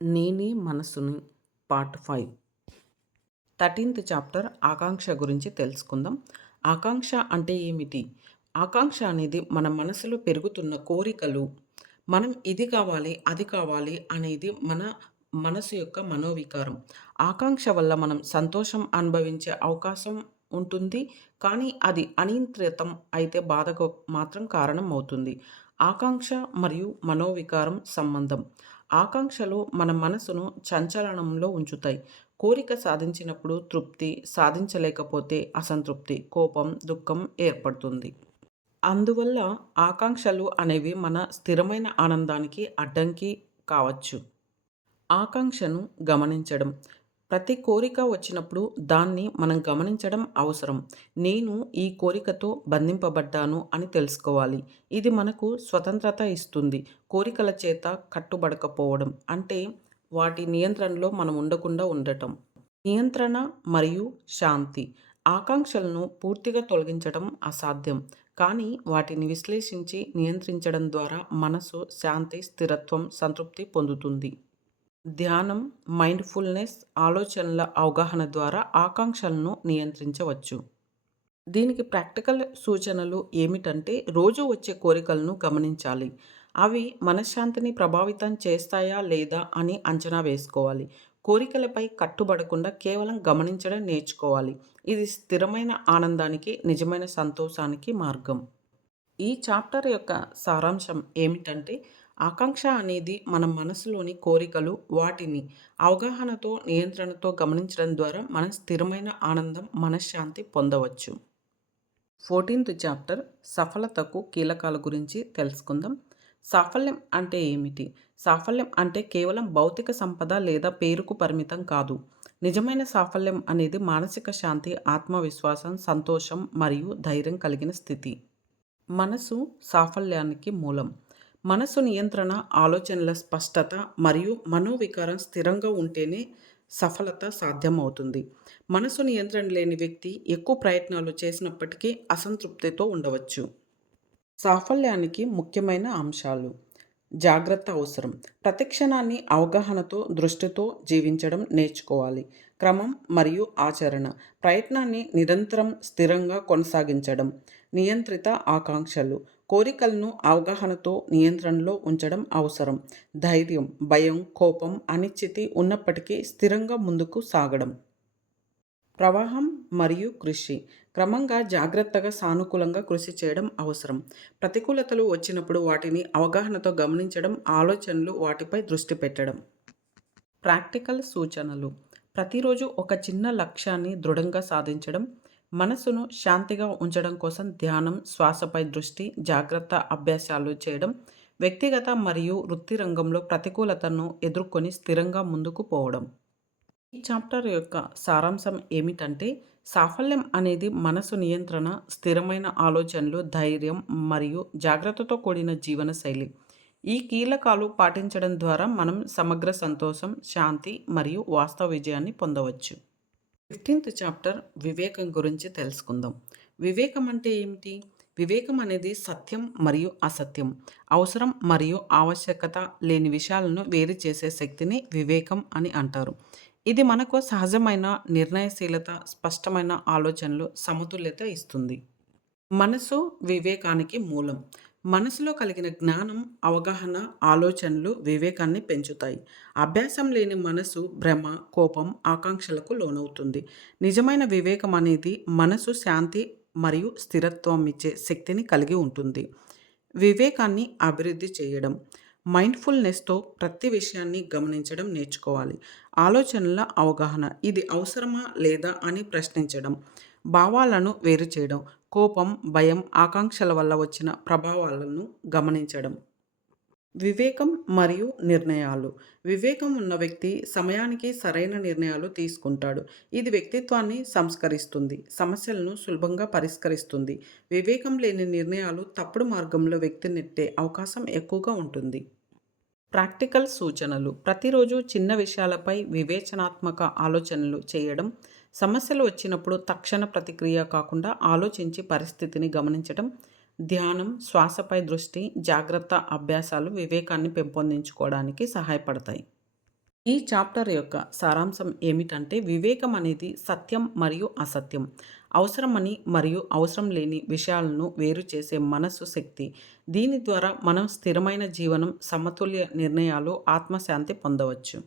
నేనే మనసుని part 5 13th chapter ఆకాంక్ష గురించి తెలుసుకుందాం. ఆకాంక్ష అంటే ఏమిటి? ఆకాంక్ష అనేది మన మనసులో పెరుగుతున్న కోరికలు. మనం ఇది కావాలి, అది కావాలి అనేది మన మనసు యొక్క మనోవికారం. ఆకాంక్ష వల్ల మనం సంతోషం అనుభవించే అవకాశం ఉంటుంది. కానీ అది అనియంత్రితం అయితే బాధకు మాత్రం కారణం అవుతుంది. ఆకాంక్ష మరియు మనోవికారం సంబంధం. ఆకాంక్షలు మన మనసును చంచలనంలో ఉంచుతాయి. కోరిక సాధించినప్పుడు తృప్తి, సాధించలేకపోతే అసంతృప్తి, కోపం, దుఃఖం ఏర్పడుతుంది. అందువల్ల ఆకాంక్షలు అనేవి మన స్థిరమైన ఆనందానికి అడ్డంకి కావచ్చు. ఆకాంక్షను గమనించడం. ప్రతి కోరిక వచ్చినప్పుడు దాన్ని మనం గమనించడం అవసరం. నేను ఈ కోరికతో బంధింపబడ్డాను అని తెలుసుకోవాలి. ఇది మనకు స్వతంత్రత ఇస్తుంది. కోరికల చేత కట్టుబడకపోవడం అంటే వాటి నియంత్రణలో మనం ఉండకుండా ఉండటం. నియంత్రణ మరియు శాంతి. ఆకాంక్షలను పూర్తిగా తొలగించడం అసాధ్యం. కానీ వాటిని విశ్లేషించి నియంత్రించడం ద్వారా మనసు శాంతి, స్థిరత్వం, సంతృప్తి పొందుతుంది. ధ్యానం, మైండ్‌ఫుల్‌నెస్, ఆలోచనల అవగాహన ద్వారా ఆకాంక్షలను నియంత్రించవచ్చు. దీనికి ప్రాక్టికల్ సూచనలు ఏమిటంటే రోజు వచ్చే కోరికలను గమనించాలి. అవి మనశ్శాంతిని ప్రభావితం చేస్తాయా లేదా అని అంచనా వేసుకోవాలి. కోరికలపై కట్టుబడకుండా కేవలం గమనించడం నేర్చుకోవాలి. ఇది స్థిరమైన ఆనందానికి, నిజమైన సంతోషానికి మార్గం. ఈ చాప్టర్ యొక్క సారాంశం ఏమిటంటే ఆకాంక్ష అనేది మన మనసులోని కోరికలు. వాటిని అవగాహనతో, నియంత్రణతో గమనించడం ద్వారా మనం స్థిరమైన ఆనందం, మనశ్శాంతి పొందవచ్చు. 14th చాప్టర్ సఫలతకు కీలకాల గురించి తెలుసుకుందాం. సాఫల్యం అంటే ఏమిటి? సాఫల్యం అంటే కేవలం భౌతిక సంపద లేదా పేరుకు పరిమితం కాదు. నిజమైన సాఫల్యం అనేది మానసిక శాంతి, ఆత్మవిశ్వాసం, సంతోషం మరియు ధైర్యం కలిగిన స్థితి. మనసు సాఫల్యానికి మూలం. మనసు నియంత్రణ, ఆలోచనల స్పష్టత మరియు మనోవికారం స్థిరంగా ఉంటేనే సఫలత సాధ్యమవుతుంది. మనసు నియంత్రణ లేని వ్యక్తి ఎక్కువ ప్రయత్నాలు చేసినప్పటికీ అసంతృప్తితో ఉండవచ్చు. సాఫల్యానికి ముఖ్యమైన అంశాలు. జాగ్రత్త అవసరం. ప్రతి క్షణాన్ని అవగాహనతో, దృష్టితో జీవించడం నేర్చుకోవాలి. క్రమం మరియు ఆచరణ. ప్రయత్నాన్ని నిరంతరం స్థిరంగా కొనసాగించడం. నియంత్రిత ఆకాంక్షలు. కోరికలను అవగాహనతో, నియంత్రణలో ఉంచడం అవసరం. ధైర్యం, భయం, కోపం, అనిశ్చితి ఉన్నప్పటికీ స్థిరంగా ముందుకు సాగడం. ప్రవాహం మరియు కృషి. క్రమంగా, జాగ్రత్తగా, సానుకూలంగా కృషి చేయడం అవసరం. ప్రతికూలతలు వచ్చినప్పుడు వాటిని అవగాహనతో గమనించడం, ఆలోచనలు వాటిపై దృష్టి పెట్టడం. ప్రాక్టికల్ సూచనలు. ప్రతిరోజు ఒక చిన్న లక్ష్యాన్ని దృఢంగా సాధించడం. మనసును శాంతిగా ఉంచడం కోసం ధ్యానం, శ్వాసపై దృష్టి, జాగ్రత్త అభ్యాసాలు చేయడం. వ్యక్తిగత మరియు వృత్తి రంగంలో ప్రతికూలతను ఎదుర్కొని స్థిరంగా ముందుకు పోవడం. ఈ చాప్టర్ యొక్క సారాంశం ఏమిటంటే సాఫల్యం అనేది మనసు నియంత్రణ, స్థిరమైన ఆలోచనలు, ధైర్యం మరియు జాగ్రత్తతో కూడిన జీవనశైలి. ఈ కీలకాలు పాటించడం ద్వారా మనం సమగ్ర సంతోషం, శాంతి మరియు వాస్తవ విజయాన్ని పొందవచ్చు. 15th చాప్టర్ వివేకం గురించి తెలుసుకుందాం. వివేకం అంటే ఏమిటి? వివేకం అనేది సత్యం మరియు అసత్యం, అవసరం మరియు ఆవశ్యకత లేని విషయాలను వేరు చేసే శక్తిని వివేకం అని అంటారు. ఇది మనకు సహజమైన నిర్ణయశీలత, స్పష్టమైన ఆలోచనలు, సమతుల్యత ఇస్తుంది. మనసు వివేకానికి మూలం. మనసులో కలిగిన జ్ఞానం, అవగాహన, ఆలోచనలు వివేకాన్ని పెంచుతాయి. అభ్యాసం లేని మనసు భ్రమ, కోపం, ఆకాంక్షలకు లోనవుతుంది. నిజమైన వివేకం అనేది మనసు శాంతి మరియు స్థిరత్వం ఇచ్చే శక్తిని కలిగి ఉంటుంది. వివేకాన్ని అభివృద్ధి చేయడం. మైండ్‌ఫుల్‌నెస్‌తో ప్రతి విషయాన్ని గమనించడం నేర్చుకోవాలి. ఆలోచనల అవగాహన. ఇది అవసరమా లేదా అని ప్రశ్నించడం. భావాలను వేరు చేయడం. కోపం, భయం, ఆకాంక్షల వల్ల వచ్చిన ప్రభావాలను గమనించడం. వివేకం మరియు నిర్ణయాలు. వివేకం ఉన్న వ్యక్తి సమయానికి సరైన నిర్ణయాలు తీసుకుంటాడు. ఇది వ్యక్తిత్వాన్ని సంస్కరిస్తుంది, సమస్యలను సులభంగా పరిష్కరిస్తుంది. వివేకం లేని నిర్ణయాలు తప్పుడు మార్గంలో వ్యక్తిని నెట్టే అవకాశం ఎక్కువగా ఉంటుంది. ప్రాక్టికల్ సూచనలు. ప్రతిరోజు చిన్న విషయాలపై వివేచనాత్మక ఆలోచనలు చేయడం. సమస్యలు వచ్చినప్పుడు తక్షణ ప్రతిక్రియ కాకుండా ఆలోచించి పరిస్థితిని గమనించడం. ధ్యానం, శ్వాసపై దృష్టి, జాగ్రత్త అభ్యాసాలు వివేకాన్ని పెంపొందించుకోవడానికి సహాయపడతాయి. ఈ చాప్టర్ యొక్క సారాంశం ఏమిటంటే వివేకం అనేది సత్యం మరియు అసత్యం, అవసరమని మరియు అవసరం లేని విషయాలను వేరు చేసే మనస్సు శక్తి. దీని ద్వారా మనం స్థిరమైన జీవనం, సమతుల్య నిర్ణయాలు, ఆత్మశాంతి పొందవచ్చు.